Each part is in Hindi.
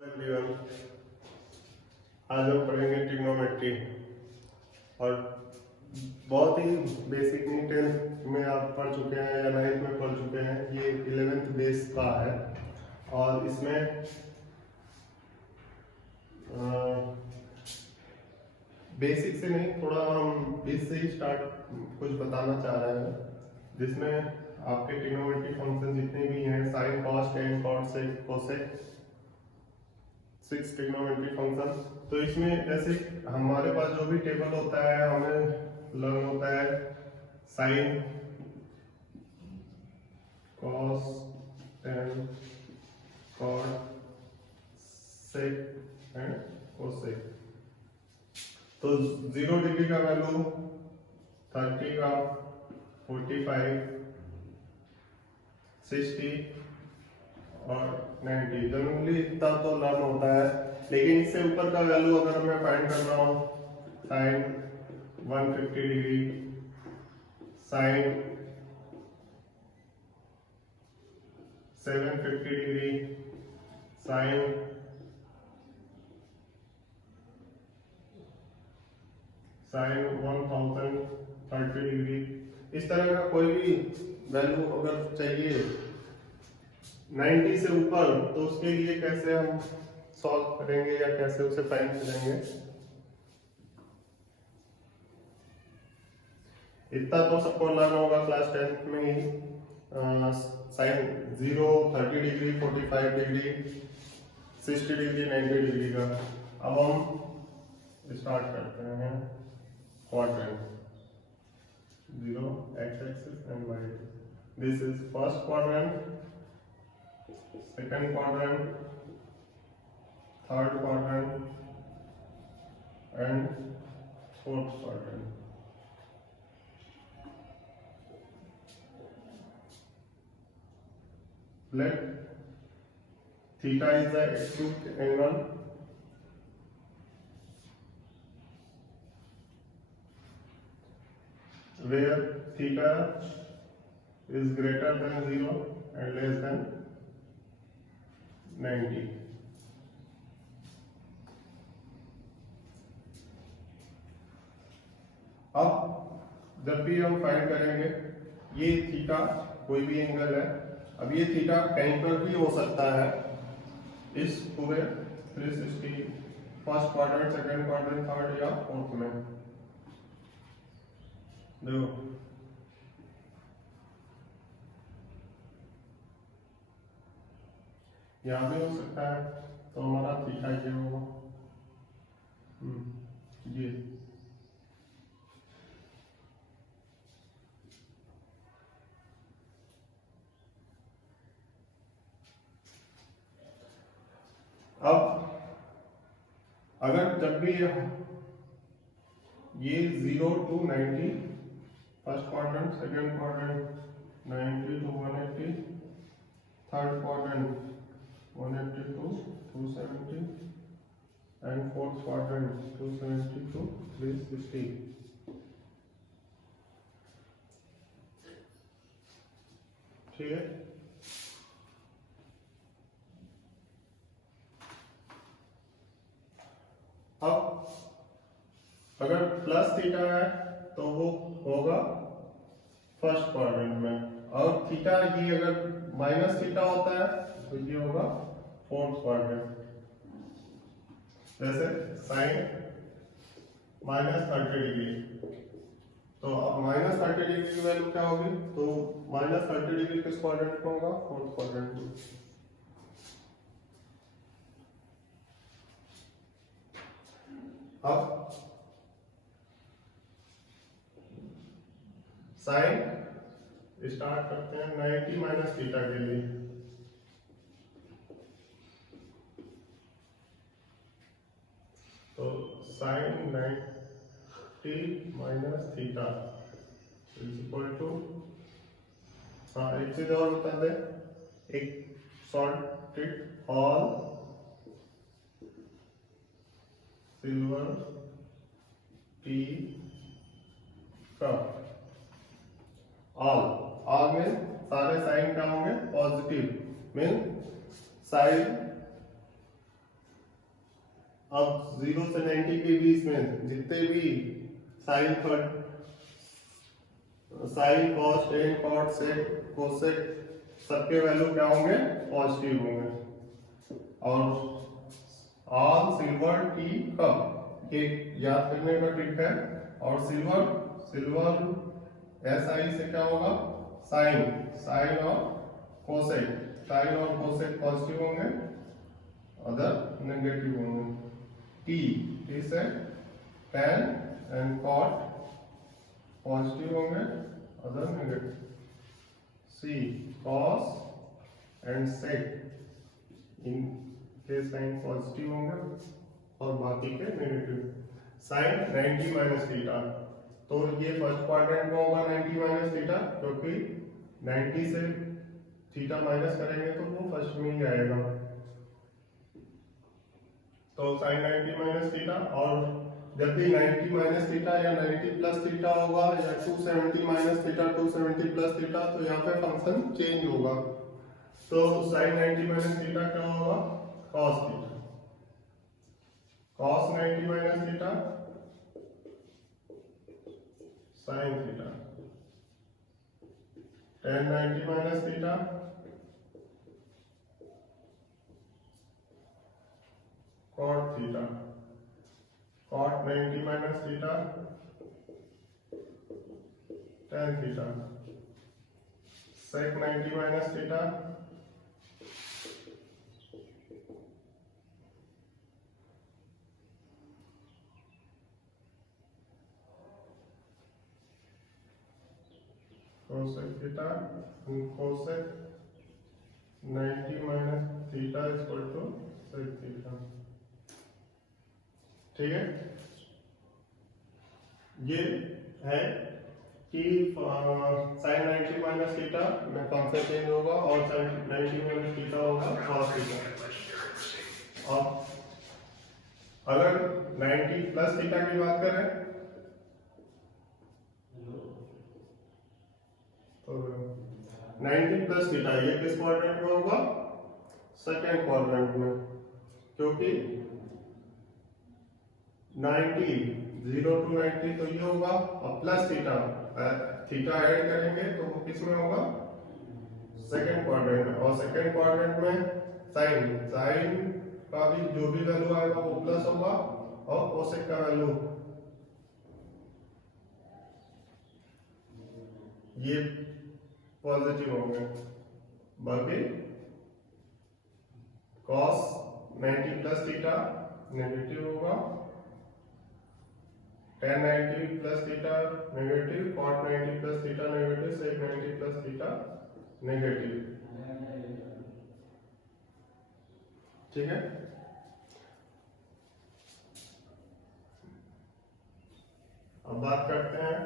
एवरीवन, आज हम पढ़ेंगे ट्रिग्नोमेट्री और बहुत ही बेसिक में 10th में आप पढ़ चुके हैं या 9th में पढ़ चुके हैं। ये 11th बेस का है और इसमें बेसिक से नहीं, थोड़ा हम बेस से ही स्टार्ट कुछ बताना चाह रहे हैं, जिसमें आपके ट्रिग्नोमेट्री फंक्शन जितने भी हैं, sign, cos, tan, cot, sec, cosec, 6 trigonometry function. तो इसमें जैसे हमारे पास जो भी टेबल होता है, हमें लर्न होता है sine, cos, tan, cot, sec and cosec. तो 0 डिग्री का वैल्यू 30 का 45, 60 और 90। जनरली इतना तो लर्न होता है, लेकिन इससे ऊपर का वैल्यू अगर मैं फाइंड कर रहा हूँ, sine 150 degree, sine 750 degree, sine 1030 degree, इस तरह का कोई भी वैल्यू अगर चाहिए 90 से ऊपर, तो उसके लिए कैसे हम सॉल्व करेंगे या कैसे उसे फाइंड करेंगे, इतना तो सबको लर्न होगा क्लास 10th में ही। Sine 0, 30 degree, 45 degree, 60 degree, 90 degree का। अब हम स्टार्ट करते हैं quadrant, 0 x axis and y axis. This is first quadrant, second quadrant, third quadrant and fourth quadrant. Let theta is the acute angle, where theta is greater than 0 and less than 90. अब जब भी हम फाइंड करेंगे, ये थीटा कोई भी एंगल है। अब ये थीटा कहीं पर भी हो सकता है इस पूरे 360, first quadrant, second quadrant, third या फोर्थ में। देखो यहाँ भी हो सकता है, तो हमारा थीटा ये होगा, ये। अब अगर जब भी ये 0 to 90, first quadrant, second quadrant 90 to 180, third quadrant 180 to 270 and fourth quadrant 270 to 360. ठीक है। अब अगर प्लस थीटा है तो वो होगा फर्स्ट क्वाड्रेंट में, और थीटा ये अगर माइनस थीटा होता है तो ये होगा फोर्थ क्वाड्रेंट। जैसे साइन -30 डिग्री, तो अब -30 डिग्री की वैल्यू क्या होगी, तो -30 डिग्री किस क्वाड्रेंट में होगा, फोर्थ क्वाड्रेंट में। अब साइन स्टार्ट करते हैं 90 माइनस थीटा के लिए, तो sine 90 minus theta is equal to, हाँ एक चीज और बता दे, एक short trick, all silver tea cup. All में सारे साइन क्या होंगे, पॉजिटिव, मीन साइन अब 0 से 90 के बीच में जितने भी sine cos tan cot sec cosec सबके वैल्यू क्या होंगे, पॉजिटिव होंगे। और ऑल सिल्वर टी कप, ये याद करने का ट्रिक है। और सिल्वर एस आई से क्या होगा, साइन और कोसेक पॉजिटिव होंगे, अदर नेगेटिव होंगे। टी से टेन एंड कॉट पॉजिटिव होंगे, other negative. C cos and sec इनके साइन पॉजिटिव होंगे और बाकी के नेगेटिव। साइन 90 माइनस थीटा, तो ये फर्स्ट क्वाड्रेंट में होगा 90 माइनस थीटा, क्योंकि 90 से थीटा माइनस करेंगे तो वो फर्स्ट में ही आएगा। तो साइन 90 माइनस थीटा, और जब भी 90 माइनस थीटा या 90 प्लस थीटा होगा या 270 माइनस थीटा 270 प्लस थीटा, तो यहाँ पे फंक्शन चेंज होगा। तो साइन 90 माइनस थीटा क्या होगा, cos theta, cos 90 minus theta sine theta, tan 90 minus theta cot theta, cot 90 minus theta tan theta, sec 90 minus theta cosec theta, cosec 90 minus theta equal to sec theta. ठीक है, ये है कि साइन 90 माइनस थीटा में फंक्शन चेंज होगा और साइन 90 माइनस थीटा होगा कॉस थीटा। और अगर 90 प्लस थीटा की बात करें तो 90 प्लस थीटा ये किस क्वाड्रेंट में होगा, सेकेंड क्वाड्रेंट में, क्योंकि 90 0 to 90 तो ये होगा, और प्लस थीटा ऐड करेंगे तो वो किस में होगा, सेकेंड क्वाड्रेंट में। और सेकेंड क्वाड्रेंट में साइन का भी जो भी वैल्यू आएगा वो प्लस होगा, और कोसेक का वैल्यू ये पॉजिटिव होंगे। बाकी कॉस 90 प्लस थीटा नेगेटिव होगा, tan 90 plus theta negative, cot 90 plus theta negative, sec 90 plus theta negative. ठीक है, अब बात करते हैं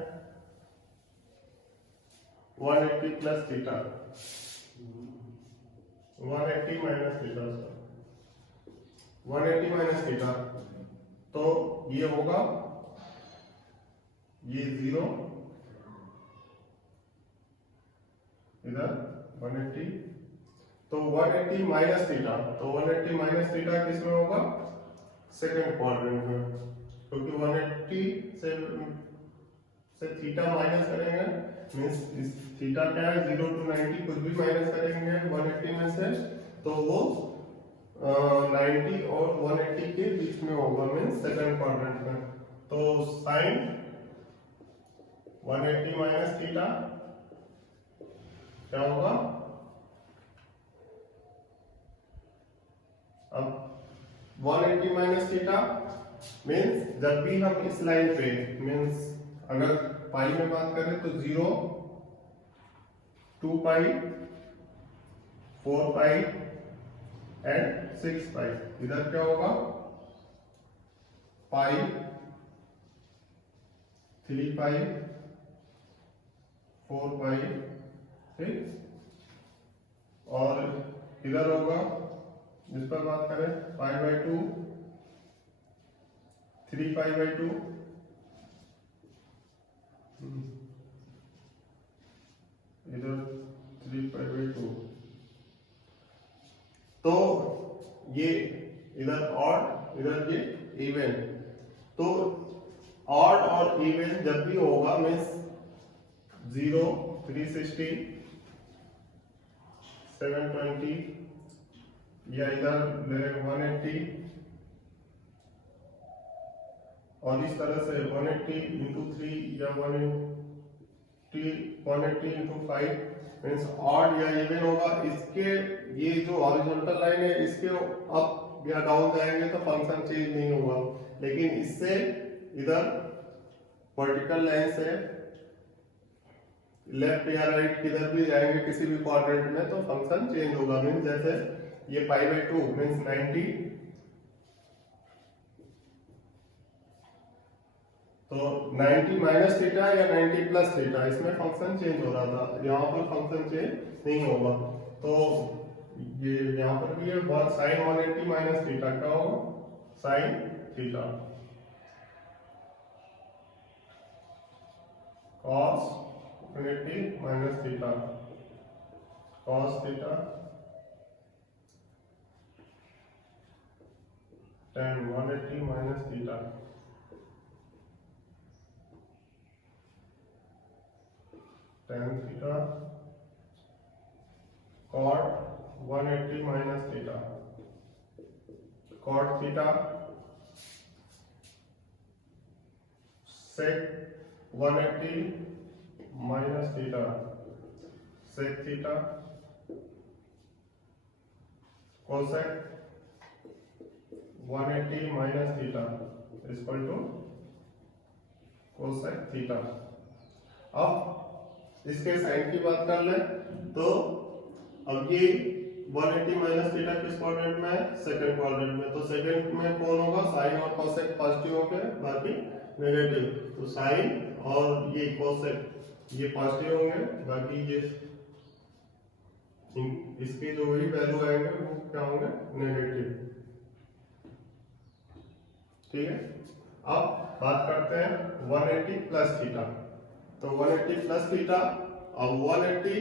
180 plus theta, 180 minus theta, 180 minus theta, तो ये होगा, ये 0 इधर 180, तो 180 माइनस थीटा, तो 180 माइनस थीटा किस में होगा, सेकेंड क्वाड्रेंट में, क्योंकि 180 से थीटा माइनस करेंगे मींस थीटा क्या है, 0 to 90 कुछ भी माइनस करेंगे 180 में से, तो वो 90 और 180 के बीच में होगा, मींस सेकंड क्वाड्रेंट में। तो साइन 180 माइनस थीटा क्या होगा, अब 180 माइनस थीटा मीन्स जब भी हम इस लाइन पे, मीन्स अगर पाई में बात करें तो 0 2 पाई 4 पाई एंड 6 पाई, इधर क्या होगा, पाई 3 पाई 4 पाई, ठीक, और इधर होगा जिस पर बात करें पाई बाई 2 3 पाई बाई 2, इधर 3 पाई बाई 2, तो ये इधर ऑड इधर ये इवन। तो ऑड और इवन जब भी होगा मीन्स 0, 360, 720 या इधर 180 और इस तरह से 180 इंटू 3 या 180 इंटू 5 मीन्स ऑड या इवन होगा। इसके ये जो हॉरिजॉन्टल लाइन है इसके अप या डाउन जाएंगे तो फंक्शन चेंज नहीं होगा, लेकिन इससे इधर वर्टिकल लाइन से लेफ्ट या राइट किधर भी जाएंगे किसी भी क्वाड्रेंट में तो फंक्शन चेंज होगा। मीन्स जैसे ये π/2 मीन्स 90, तो 90 माइनस थीटा या 90 प्लस थीटा इसमें फंक्शन चेंज हो रहा था, यहाँ पर फंक्शन चेंज नहीं होगा। तो ये यहाँ पर भी है sin 180 माइनस थीटा क्या होगा sin theta cos 180 minus theta cos theta tan 180 minus theta tan theta cot 180 minus theta cot theta sec 180 minus theta sec theta cosec 180 minus theta equal to cosec theta. अब इसके साइन की बात कर ले तो अब ये 180 माइनस थीटा किस क्वाड्रेंट में है सेकंड क्वाड्रेंट में, तो सेकंड में कौन होगा साइन और कोसेक पॉजिटिव होंगे बाकी नेगेटिव, तो साइन और ये कोसेक ये पॉजिटिव होंगे बाकी ये इसके जो भी वैल्यू आएंगे वो क्या होंगे नेगेटिव। ठीक है, अब बात करते हैं 180 प्लस थीटा। तो 180 प्लस थीटा, अब 180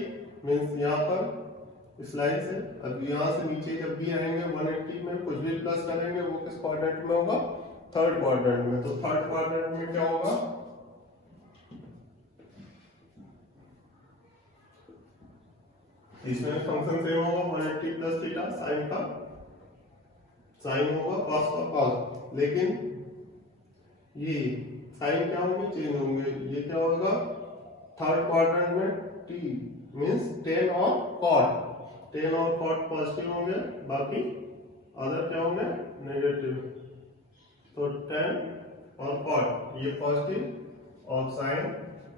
मीन्स यहाँ पर इस लाइन से अब यहाँ से नीचे जब भी आएंगे 180 में कुछ भी प्लस करेंगे वो किस क्वाड्रेंट में होगा थर्ड क्वाड्रेंट में। तो थर्ड क्वाड्रेंट में क्या होगा इसमें फंक्शन सेम होगा 180 प्लस थीटा साइन का साइन होगा कॉस का कॉस, लेकिन ये साइन क्या होंगे चेंज होंगे। ये क्या होगा थर्ड क्वाड्रेंट में t मींस tan और cot, tan और cot पॉजिटिव होंगे बाकी अदर क्या होंगे नेगेटिव। तो tan और cot ये पॉजिटिव और sin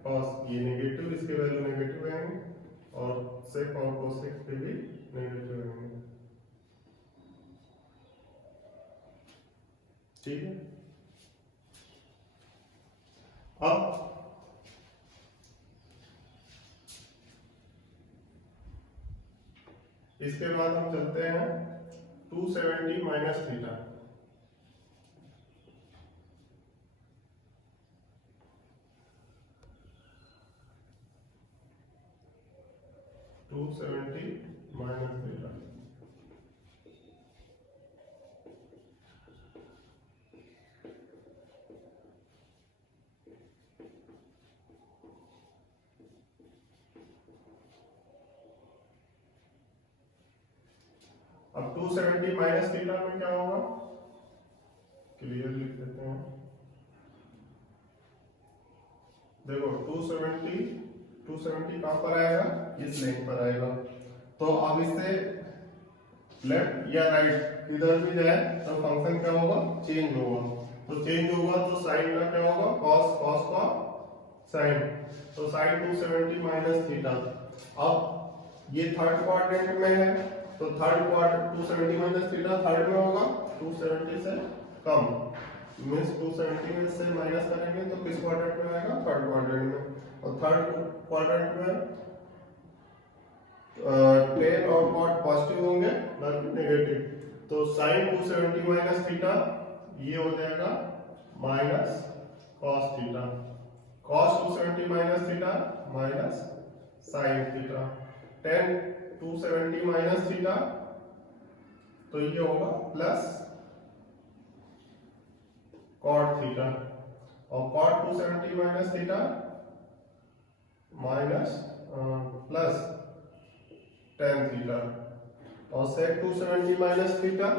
cos ये नेगेटिव, इसके वैल्यू नेगेटिव आएंगे और sec और cosec के भी नेगेटिव आएंगे। ठीक है, अब इसके बाद हम चलते हैं 270 माइनस थीटा। माइनस थीटा अब 270 माइनस थीटा में क्या होगा क्लियर लिख देते हैं। देखो 270 कहां पर आएगा इस लाइन पर आएगा। तो अब इससे लेफ्ट या राइट इधर भी जाए तो फंक्शन क्या होगा चेंज होगा। तो चेंज होगा तो साइन का क्या होगा cos का साइन, तो साइन 270 माइनस थीटा। अब ये थर्ड क्वाड्रेंट में है तो third quadrant 270 minus theta third में होगा 270 से कम मीन्स 270 में से माइनस करेंगे तो किस क्वाड्रेंट में आएगा थर्ड क्वाड्रेंट में। और थर्ड क्वाड्रेंट में tan और cot पॉजिटिव होंगे बाकी नेगेटिव, तो sin 270 माइनस थीटा ये हो जाएगा minus cos theta, cos 270 minus theta minus sin theta, tan 270 minus theta तो ये होगा प्लस कॉट थीटा, और cot 270 minus theta minus plus tan theta, और सेक 270 माइनस थीटा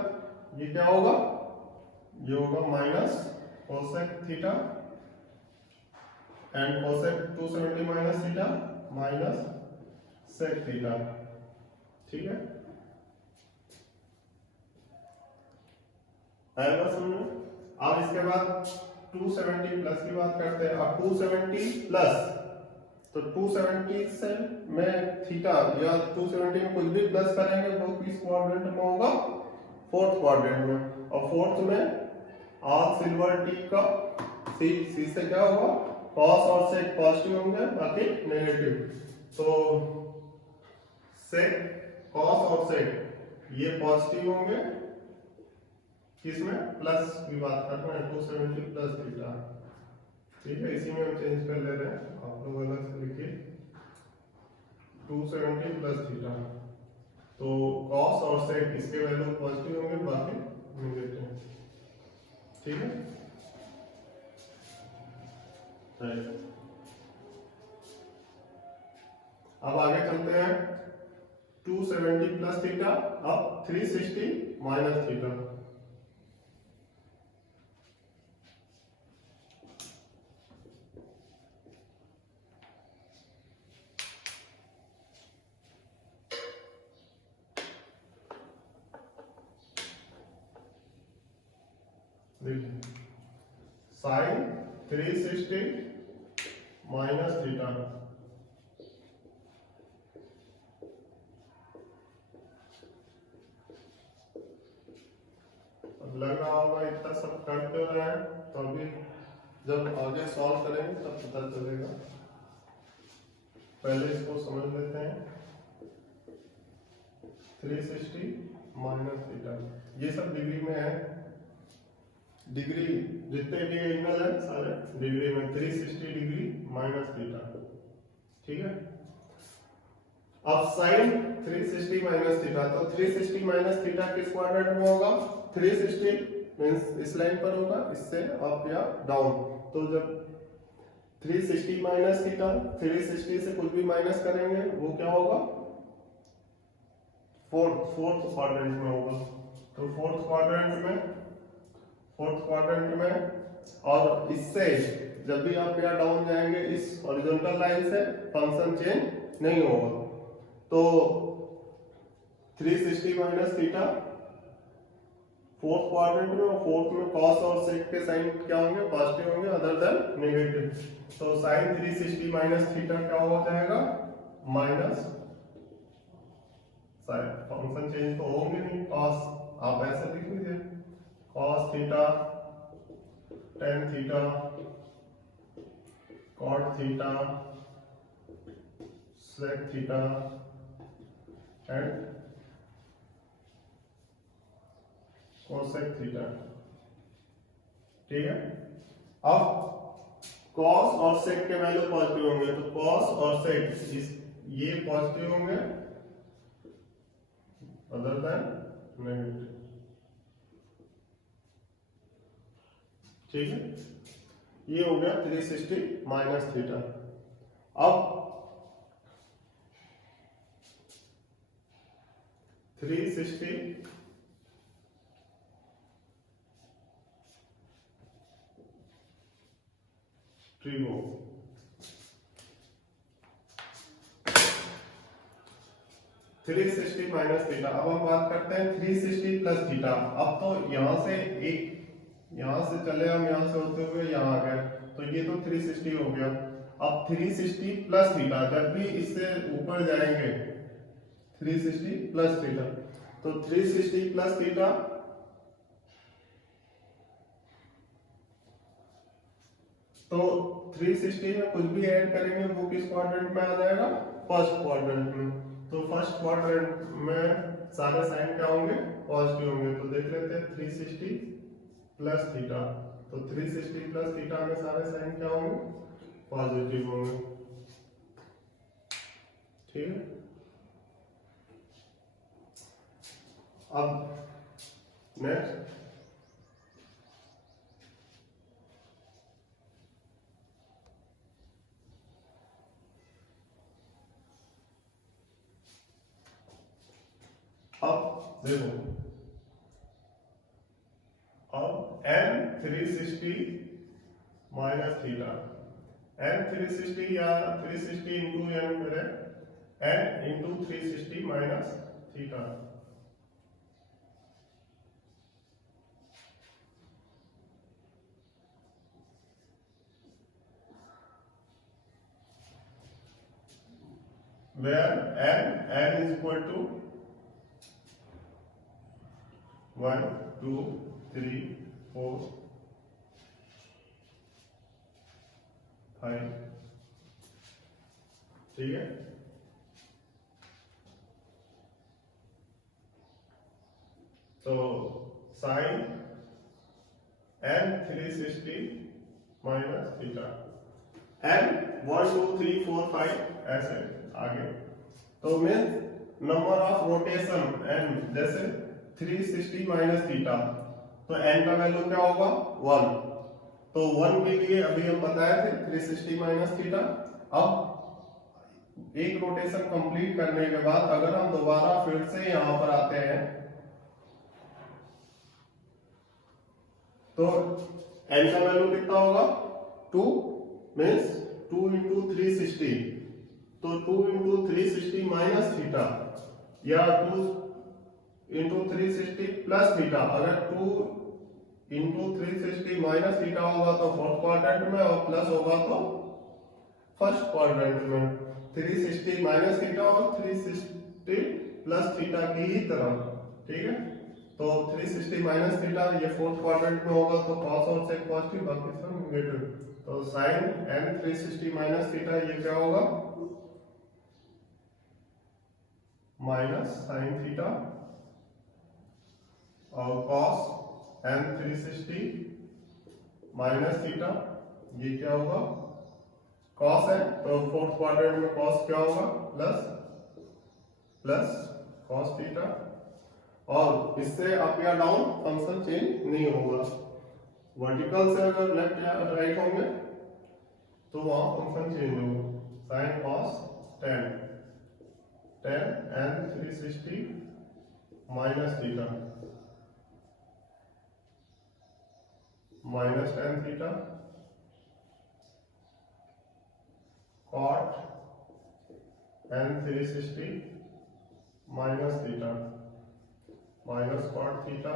ये क्या होगा, ये होगा minus cosec theta, and cosec 270 minus theta minus sec theta. ठीक है, आएगा समझ में। अब इसके बाद 270 प्लस की बात करते हैं। अब 270 प्लस, तो 270 से में थीटा या 270 में कुछ भी प्लस करेंगे वो किस क्वाड्रेंट में होगा, फोर्थ क्वाड्रेंट में, और फोर्थ में ऑल सिल्वर टी का सी से क्या होगा, कॉस और सेक पॉजिटिव होंगे बाकी नेगेटिव, तो सेक कॉस और सेक ये पॉजिटिव होंगे, किसमें प्लस की बात कर रहे हैं 270 प्लस थीटा। ठीक है, इसी में हम चेंज कर ले रहे हैं, आप लोग अलग से लिखिए 270 प्लस थीटा, तो कॉस और सेक इसके वैल्यू पॉजिटिव होंगे बाकी नेगेटिव। ठीक है, अब आगे चलते हैं। 270 प्लस थीटा, अब 360 minus theta, sine 360 minus theta, अब लग रहा होगा इतना सब कर क्यों रहे हैं, तो अभी जब आगे सॉल्व करेंगे तब पता चलेगा, पहले इसको समझ लेते हैं। 360 माइनस थीटा ये सब डिग्री में है, डिग्री जितने भी एंगल है सारे डिग्री में, 360 डिग्री माइनस थीटा। ठीक है, अब साइन 360 माइनस थीटा, तो 360 माइनस थीटा किस क्वाड्रेंट में होगा, 360 मींस इस लाइन पर होगा, इससे अप या डाउन, तो जब 360 माइनस थीटा 360 से कुछ भी माइनस करेंगे वो क्या होगा, फोर्थ क्वाड्रेंट में होगा, तो फोर्थ क्वाड्रेंट में, और इससे जब भी आप या डाउन जाएंगे इस हॉरिजॉन्टल लाइन से फंक्शन चेंज नहीं होगा, तो 360 माइनस थीटा फोर्थ क्वाड्रेंट में, और फोर्थ में कॉस और सेक के साइन क्या होंगे, पॉजिटिव होंगे अदर देन नेगेटिव, तो साइन 360 माइनस थीटा क्या हो जाएगा, माइनस, फंक्शन चेंज तो होंगे नहीं, कॉस आप ऐसे लिख लीजिए, cos theta tan theta cot theta sec theta and cosec theta. ठीक है, अब कॉस और सेक के वैल्यू पॉजिटिव होंगे, तो कॉस और सेक ये पॉजिटिव होंगे अदर देन नेगेटिव। ठीक है, ये हो गया 360 माइनस थीटा। अब 360 trigo, three sixty minus theta. अब हम बात करते हैं 360 प्लस थीटा। अब तो यहां से एक, यहां से चले हम, यहां से होते हुए यहां आ गए, तो ये तो 360 हो गया। अब 360 प्लस थीटा, जब भी इससे ऊपर जाएंगे 360 प्लस थीटा, तो 360 प्लस थीटा तो 360 में कुछ भी ऐड करेंगे वो किस क्वाड्रेंट में आ जाएगा, फर्स्ट क्वाड्रेंट में। तो फर्स्ट क्वाड्रेंट में सारे साइन क्या होंगे, पॉजिटिव होंगे। तो देख लेते हैं 360 प्लस थीटा, तो 360 प्लस थीटा में सारे साइन क्या होंगे, पॉजिटिव होंगे। ठीक है, अब नेक्स्ट देखो अब n 360 माइनस थीटा, n 360 या 360 इंटू n करें, n into 360 minus theta, where n is equal to 1 2 3 4 5, ठीक है। तो sine n 360 minus theta, n 1 2 3 4 5 ऐसे आगे, तो means number of rotation n, जैसे 360 माइनस थीटा, तो n का वैल्यू क्या होगा 1, तो 1 के लिए अभी हम बताए थे 360 माइनस थीटा। अब एक रोटेशन कंप्लीट करने के बाद अगर हम दोबारा फिर से यहां पर आते हैं तो n का वैल्यू कितना होगा 2, मीन्स 2 इंटू 360, तो 2 इंटू 360 माइनस थीटा या 2 इंटू 360 प्लस थीटा, अगर 2 इंटू 360 माइनस थीटा होगा तो फोर्थ क्वाड्रेंट में और प्लस होगा तो फर्स्ट क्वाड्रेंट में, 360 माइनस थीटा और 360 प्लस थीटा की ही तरह, ठीक है। तो 360 माइनस थीटा ये फोर्थ क्वाड्रेंट में होगा तो कॉस और सेक पॉजिटिव, बाकी सब नेगेटिव, तो साइन n 360 माइनस थीटा ये क्या होगा माइनस साइन थीटा, और कॉस n 360 माइनस थीटा ये क्या होगा कॉस है, तो फोर्थ क्वाड्रेंट में कॉस क्या होगा प्लस कॉस थीटा, और इससे अप या डाउन फंक्शन चेंज नहीं होगा, वर्टिकल से अगर लेफ्ट या राइट होंगे तो वहां फंक्शन चेंज होगा, sine cos 10 n 360 minus theta minus tan theta, cot n 360 minus theta minus cot theta,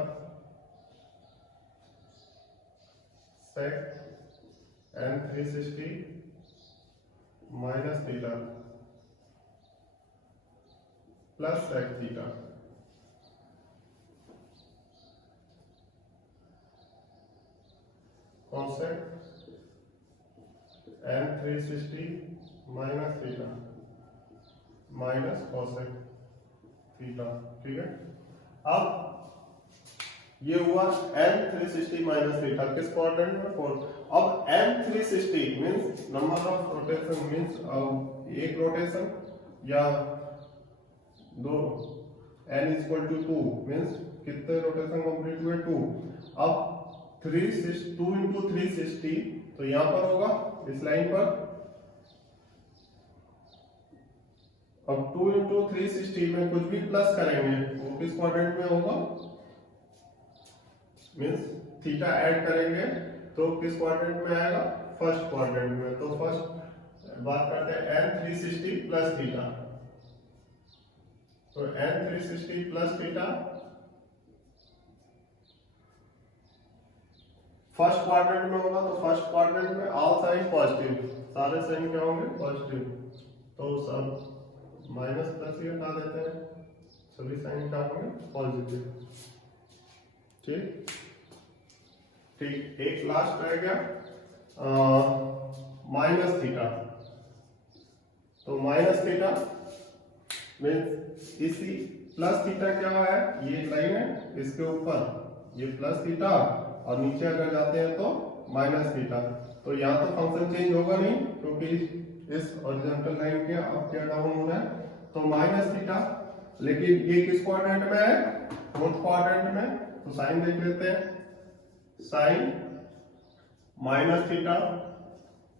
sec n 360 minus theta plus sec theta, cosec n 360 minus theta minus cosec theta, ठीक है। अब ये हुआ n 360 माइनस थीटा किस क्वाड्रेंट में 4, अब n 360 means number of rotation, means एक रोटेशन या दो, n is equal to 2 means कितने रोटेशन कंप्लीट हुए 2, अब 2 इंटू 360 तो यहां पर होगा इस लाइन पर, अब 2 इंटू 360 में कुछ भी प्लस करेंगे वो किस क्वाड्रेंट में होगा, मींस थीटा ऐड करेंगे तो किस क्वाड्रेंट में आएगा फर्स्ट क्वाड्रेंट में, तो फर्स्ट बात करते हैं n 360 प्लस थीटा, तो n 360 plus theta first quadrant में होगा, तो फर्स्ट क्वाड्रेंट में ऑल साइन पॉजिटिव, सारे साइन क्या होंगे पॉजिटिव, तो सब माइनस प्लस ही हटा देते हैं, सभी साइन क्या होंगे पॉजिटिव, ठीक ठीक। एक लास्ट रह गया माइनस थीटा, तो माइनस थीटा मीन्स इसी प्लस थीटा क्या है, ये लाइन है इसके ऊपर ये प्लस थीटा और नीचे अगर जाते हैं तो माइनस थीटा, तो यहाँ तो फंक्शन चेंज होगा नहीं क्योंकि इस हॉरिजॉन्टल लाइन के अप या डाउन हो रहा है, तो माइनस थीटा, लेकिन ये किस क्वाड्रेंट में है फोर्थ क्वाड्रेंट में, तो साइन देख लेते हैं, sine minus theta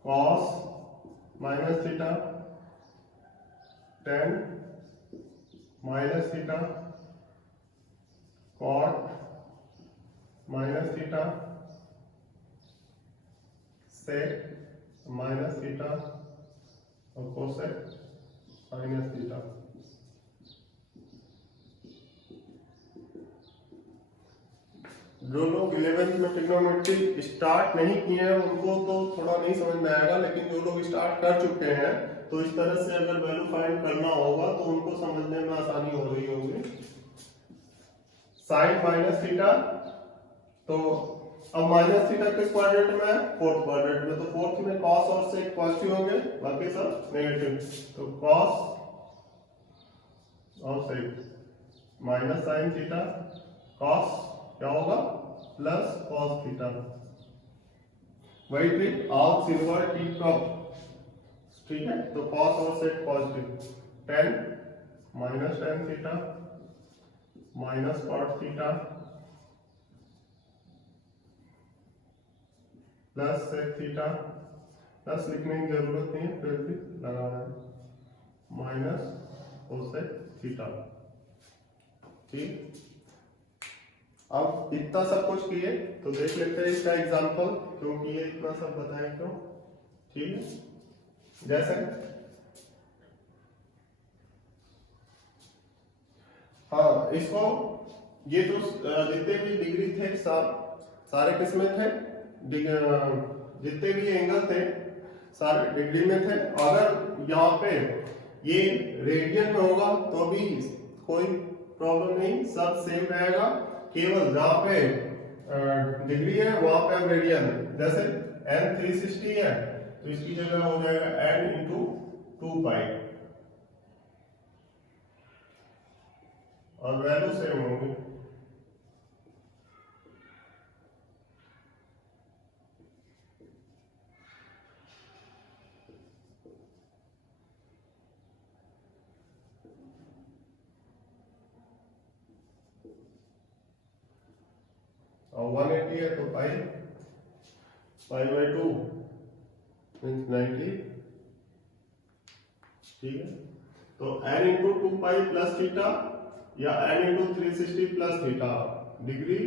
cos minus theta tan minus theta minus theta sec minus theta और कोसेक माइनस थीटा। जो लोग 11th में ट्रिग्नोमेट्री स्टार्ट नहीं किए हैं उनको तो थोड़ा नहीं समझ में आएगा, लेकिन जो लोग स्टार्ट कर चुके हैं तो इस तरह से अगर वैल्यू फाइंड करना होगा तो उनको समझने में आसानी हो रही होगी। साइन माइनस थीटा, तो अब माइनस थीटा किस क्वाड्रेंट में है? फोर्थ क्वाड्रेंट में, तो फोर्थ में कॉस और सेक पॉजिटिव होंगे, बाकी सब नेगेटिव, तो कॉस और sec minus sine theta, cos क्या होगा प्लस कॉस थीटा। वही trick all silver tea cup, ठीक है, तो कॉस और sec positive, tan minus tan theta minus cot theta plus sec theta, plus लिखने की जरूरत नहीं है फिर भी लगा रहे हैं, माइनस कोसेक थीटा। ठीक, अब इतना सब कुछ किए तो देख लेते हैं इसका एग्जांपल, क्योंकि ये इतना सब बताएं क्यों। ठीक है, जैसे हाँ, इसको ये तो जितने भी डिग्री थे सारे किसमें थे, जितने भी एंगल थे सारे डिग्री में थे। अगर यहाँ पे ये रेडियन में होगा तो भी कोई प्रॉब्लम नहीं, सब सेम रहेगा, केवल जहाँ पे डिग्री है वहां पे रेडियन, जैसे n 360 है तो इसकी जगह हो जाएगा n इंटू 2 पाई और वैल्यू सेम होगी। और 180 है तो पाई बाई 2 मीन्स 90। ठीक है, तो n into 2 pi plus theta या n into 360 plus theta degree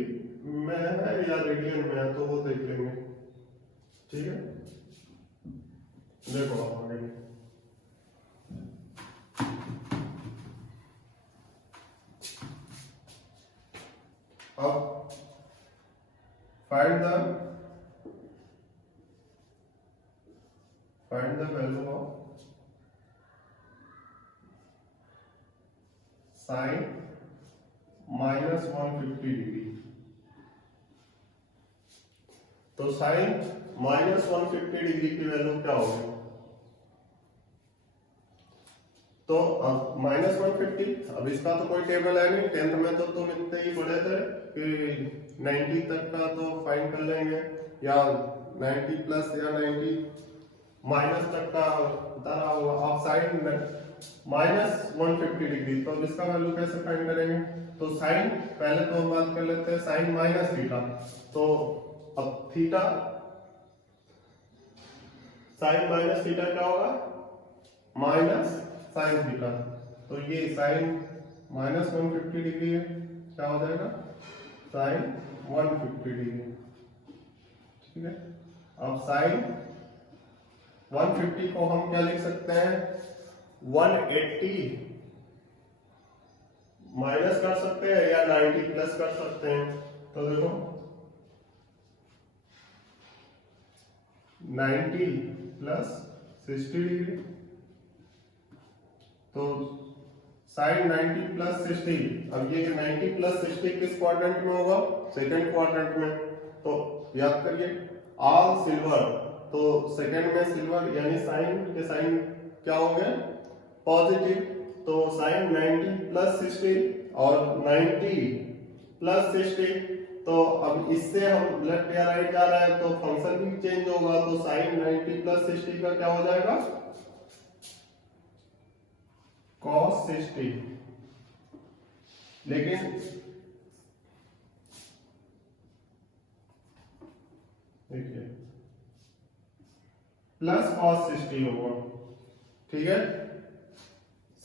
में है या रेडियन में है तो वो देख लेंगे। ठीक है, देखो आगे अब find the value of sin minus 150 degree. तो sin माइनस 150 डिग्री की वैल्यू क्या होगी? तो अब माइनस 150, अब इसका तो कोई टेबल है नहीं, 10th में तो तुम इतने ही पढ़े थे कि 90 तक का तो फाइंड कर लेंगे, या 90 प्लस या 90 माइनस तक का बता रहा होगा। आप साइन माइनस 150 डिग्री, तो अब इसका वैल्यू कैसे फाइंड करेंगे? तो साइन पहले तो हम बात कर लेते हैं साइन माइनस थीटा, तो अब थीटा साइन माइनस थीटा क्या होगा? माइनस साइन थीटा, तो ये साइन माइनस 150 डिग्री है, क्या हो जाएगा? Sine 150 degree. ठीक है, अब साइन 150 को हम क्या लिख सकते हैं? 180 माइनस कर सकते हैं या 90 प्लस कर सकते हैं। तो देखो 90 प्लस 60 डिग्री, तो साइन 90 प्लस 60, अब ये 90 प्लस 60 किस क्वाड्रेंट में होगा? सेकंड क्वाड्रेंट में। तो याद करिए ऑल सिल्वर, तो सेकंड में सिल्वर यानी साइन के साइन क्या होंगे? पॉजिटिव, तो साइन 90 प्लस 60 और 90 प्लस 60, तो अब इससे हम लेफ्ट या राइट जा रहे हैं तो फंक्शन भी चेंज होगा, तो साइन 90 प्लस 60 का क्या हो जाएगा? cos 60। लेकिन देखिए प्लस cos 60 होगा। ठीक है,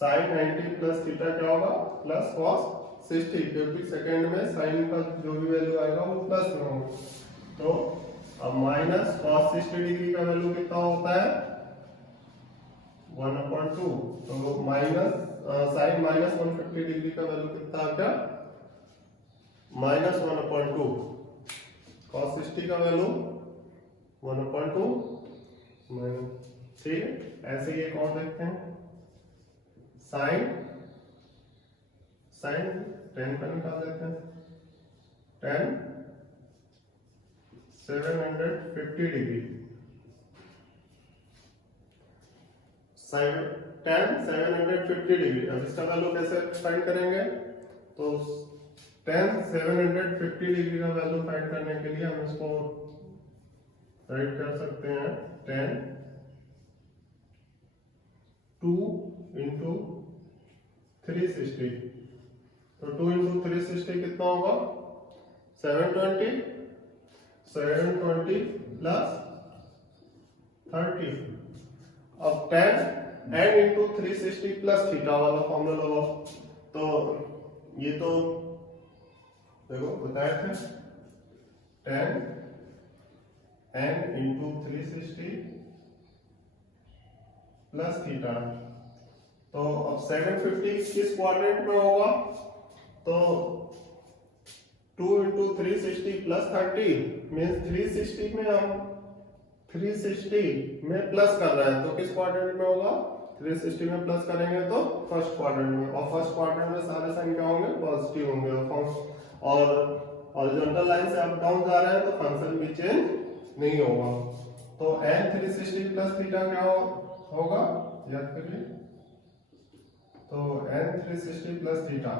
साइन 90 प्लस थीटा क्या होगा? प्लस cos 60, क्योंकि सेकेंड में साइन का जो भी वैल्यू आएगा वो प्लस में होगा। तो अब माइनस cos 60 डिग्री का वैल्यू कितना होता है 1/2। तो माइनस साइन माइनस 150 डिग्री का वैल्यू कितना आ गया -1/2। cos 60 का वैल्यू 1/2 ठीक है। ऐसे ही एक और देखते हैं साइन 10 का निकाल देते हैं 10 750 डिग्री 750 डिग्री। अब इसका वैल्यू कैसे फाइंड करेंगे तो 750 डिग्री का वैल्यू फाइंड करने के लिए हम इसको राइट कर सकते हैं 10 2 into 360। तो 2 into 360 कितना होगा 720 plus 30। अब 10 n into 360 plus थीटा वाला फॉर्मूला लगाओ। तो ये तो देखो बताए थे 10 n into 360 प्लस थीटा। तो अब 750 किस क्वाड्रेंट में होगा तो 2 into 360 plus 30 मीन्स 360 में हम 360 में प्लस कर रहे हैं तो किस क्वाड्रेंट में होगा 360 में प्लस करेंगे तो फर्स्ट क्वाड्रेंट में। और फर्स्ट क्वाड्रेंट में सारे साइन क्या होंगे पॉजिटिव होंगे। और हॉरिजॉन्टल लाइन से अप डाउन जा रहे हैं तो फंक्शन भी चेंज नहीं होगा। तो n 360 प्लस थीटा क्या होगा याद करिए। तो n 360 प्लस थीटा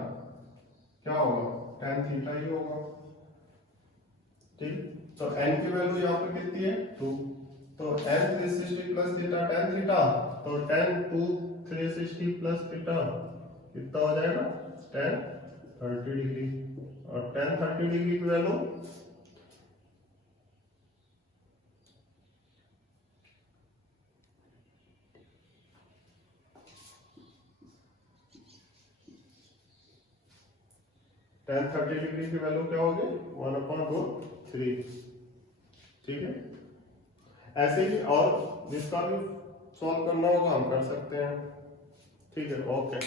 क्या होगा tan थीटा ही होगा ठीक। तो n की वैल्यू यहाँ पे कितनी है 2। तो n 360 plus theta tan theta. तो tan 2 360 प्लस थीटा कितना हो जाएगा tan 30 डिग्री। और tan 30 डिग्री की वैल्यू tan 30 डिग्री की वैल्यू क्या होगी 1/3 ठीक है। ऐसे ही और जिसका भी सॉल्व करना होगा हम कर सकते हैं ठीक है। ओके।